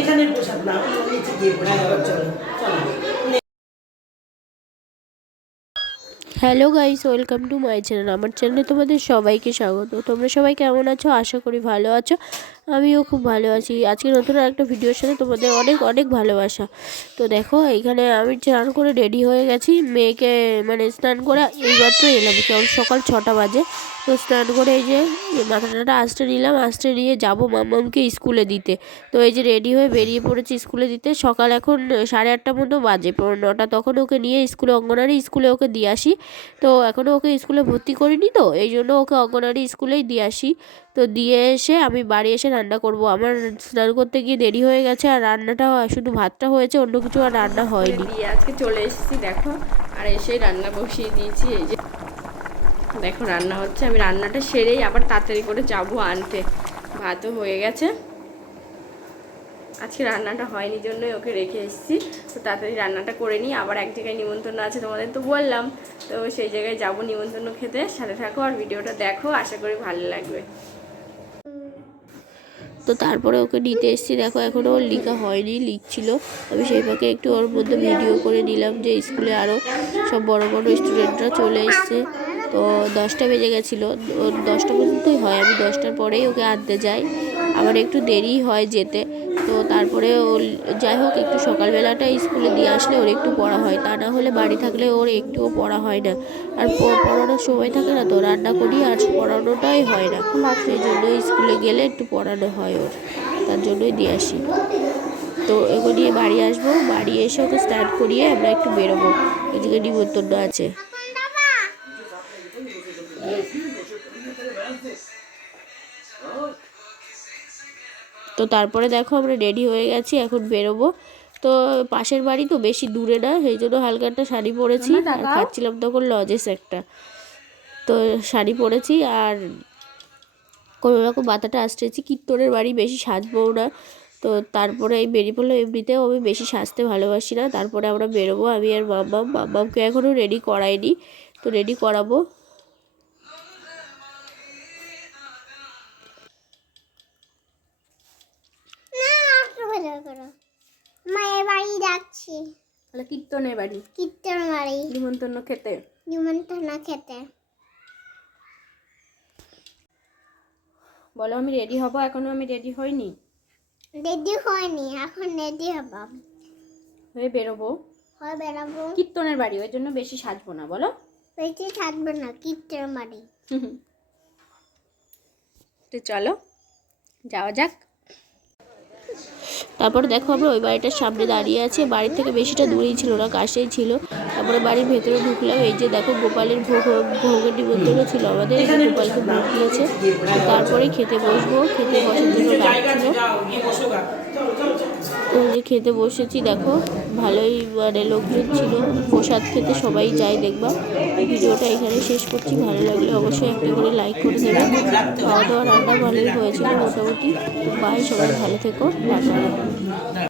এখানে পোশাক না, নিচে গিয়ে পোশাক। চলো চলো। Hello guys, welcome to my channel. আমার চ্যানেলে তোমাদের সবাইকে স্বাগত। তোমরা সবাই কেমন আছো? আশা করি ভালো আছো। আমিও খুব ভালো আছি। আজকে নতুন একটা ভিডিওর সাথে তোমাদের অনেক অনেক ভালোবাসা। তো দেখো, এইখানে আমি স্নান করে রেডি হয়ে গেছি। মেয়েকে মানে স্নান করে এইমাত্র এলাম, কেবল সকাল 6টা বাজে। তো স্নান করে এই যে মাথাটা আঁচড়ে নিলাম, আঁচড়ে নিয়ে যাবো মাম্মামকে স্কুলে দিতে। তো এই যে রেডি হয়ে বেরিয়ে পড়েছি স্কুলে দিতে। সকাল এখন 8:30 মতো বাজে, 9টা। তখন ওকে নিয়ে স্কুলে, অঙ্গনারী স্কুলে ওকে দিয়ে আসি। তো এখনও ওকে স্কুলে ভর্তি করিনি, তো এই জন্য ওকে অঙ্গনওয়াড়ি স্কুলেই দিয়ে আসি। তো দিয়ে এসে আমি বাড়ি এসে রান্না করব। আমার স্নান করতে গিয়ে দেরি হয়ে গেছে, আর রান্নাটা শুধু ভাতটা হয়েছে, অন্য কিছু আর রান্না হয়নি। দিয়ে আজকে চলে এসেছি দেখো, আর এসে রান্না বসিয়ে দিয়েছি। এই যে দেখো রান্না হচ্ছে, আমি রান্নাটা সেরেই আবার তাড়াতাড়ি করে যাবো আনতে। ভাতও হয়ে গেছে, আজকে রান্নাটা হয়নি জন্যই ওকে রেখে এসেছি। তো তাড়াতাড়ি রান্নাটা করে নিই, আবার এক জায়গায় নিমন্ত্রণ আছে, তোমাদের তো বললাম। তো সেই জায়গায় যাব নিমন্ত্রণ খেতে। সাথে থাকো আর ভিডিওটা দেখো, আশা করি ভালো লাগবে। তো তারপরে ওকে নিতে এসেছি। দেখো এখনও ওর লিখা হয়নি, লিখছিল। আমি সেই ফাঁকে একটু ওর মধ্যে ভিডিও করে নিলাম যে স্কুলে আরও সব বড় বড় স্টুডেন্টরা চলে এসছে। তো 10টা বেজে গেছিলো, 10টা পর্যন্তই হয়। আমি 10টার পরেই ওকে আনতে যাই, আবার একটু দেরি হয় যেতে। তো তারপরে ও যাই হোক, একটু সকালবেলাটা স্কুলে দিয়ে আসলে ওর একটু পড়া হয়, তা না হলে বাড়ি থাকলে ওর একটুও পড়া হয় না। আর পড়ানোর সময় থাকে না, তো রান্না করি আর পড়ানোটাই হয় না। সেই জন্য স্কুলে গেলে একটু পড়ানো হয় ওর, তার জন্যই দিয়ে আসি। তো এগুলো নিয়ে বাড়ি আসবো, বাড়ি এসে ওকে স্টার্ট করিয়ে আমরা একটু বেরোবো, এদিকে নিমন্ত্রণ আছে। তো তারপরে দেখো আমরা রেডি হয়ে গেছি, এখন বেরোবো। তো পাশের বাড়ি তো, বেশি দূরে না, সেই জন্য হালকা একটা শাড়ি পরেছি। আর খাচ্ছিলাম তখন লজেস একটা, তো শাড়ি পরেছি আর কোনো রকম মাথাটা আঁচড়েছি। কীর্তনের বাড়ি, বেশি সাজবো না। তো তারপরে এই বেরিয়ে পড়লো। এমনিতেও আমি বেশি সাজতে ভালোবাসি না। তারপরে আমরা বেরোবো, আমি আর মাম্মামকে এখনও রেডি করাইনি, তো রেডি করাবো। মায়ের বাড়ি যাচ্ছি। তাহলে কীর্তনের বাড়ি, কীর্তন বাড়ি নিমন্ত্রণ খেতে। নিমন্ত্রণ খেতে। বলো আমি রেডি হব, এখনো আমি রেডি হইনি। রেডি হয়নি, এখন রেডি হব, হয়ে বেরোবো। হয় বেরাবো। কীর্তনের বাড়ি, ওই জন্য বেশি সাজবো না, বলো। বেশি থাকবে না, কীর্তন বাড়ি। তো চলো যাওয়া যাক। তারপরে দেখো আমরা ওই বাড়িটার সামনে দাঁড়িয়ে আছি। বাড়ির থেকে বেশিটা দূরেই ছিল না, কাছেই ছিল। তারপরে বাড়ির ভেতরে ঢুকলাম। এই যে দেখো, গোপালের ভোগের নিমন্ত্রণ ছিল আমাদের, গোপালকে ভোগ দিয়েছে। তারপরে খেতে বসবো, খেতে বসার জন্য ডাকছিল। ওই যে খেতে বসেছি, দেখো ভালোই মানে লোকজন ছিল। প্রসাদ খেতে সবাই যায়, দেখবা। ভিডিওটা এখানে শেষ করছি। ভালো লাগলে অবশ্যই একটা করে লাইক করে দেবে। খাওয়া দাওয়া রান্না ভালোই হয়েছিল মোটামুটি। বাই, সবাই ভালো থেকো, টাটা।